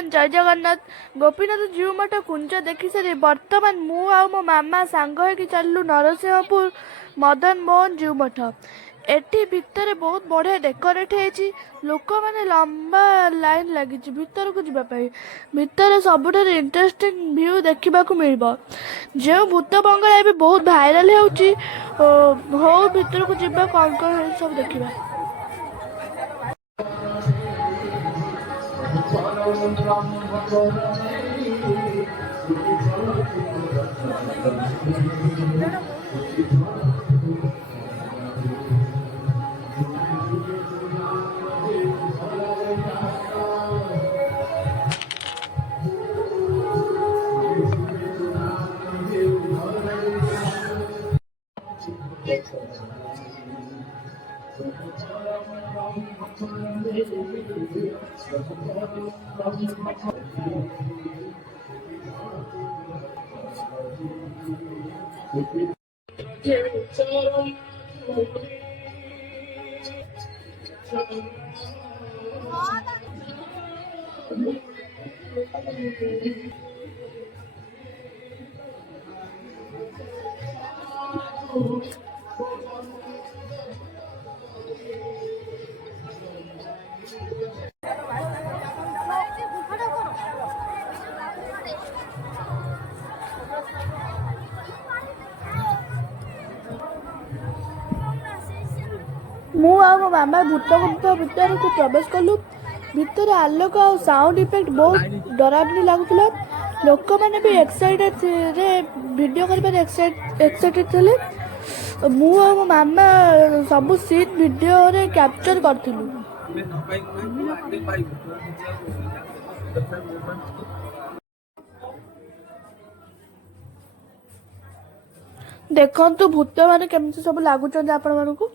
Everyone जय जगन्नाथ। गोपीनाथ जीव मठ कुंज देखी सारी बर्तमान मु आ मो मामा सांग होकी चलू नरसिंहपुर मदन मोहन जीव मठ। एटी भितर बहुत बढ़िया डेकोरेट है। लोक मैंने लंबा लाइन लगी भितर को जावाई। भितर सबुठ इंटरेस्टिंग व्यू देखा मिल जो भूत बंगला भी बहुत भाइराल हो भितर को जा कौन कौन सब देखा। मु आ मो मामा भूत गुम्फा भितर को प्रवेश कलु। भितर आलोक आ साउंड इफेक्ट बहुत डरावनी लगुला। लोक मैंने भी एक्साइटेड रे वीडियो कर एक्साइटेड थे। मु आ मो मामा सब सीन वीडियो रे कैप्चर करथिलु। देखंतु भूत माने केमती सब लागुचन आपण मानकु।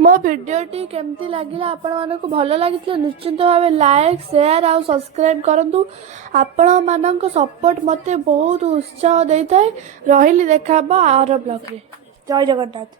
मो भिडियोटी केमती लगिला आपण मानक भल लगी निश्चिंत भाव लाइक शेयर आ सब्सक्राइब करंतु। आपण मानक सपोर्ट मते बहुत उत्साह देता है। रही देखा आर ब्लॉग रे। जय जगन्नाथ।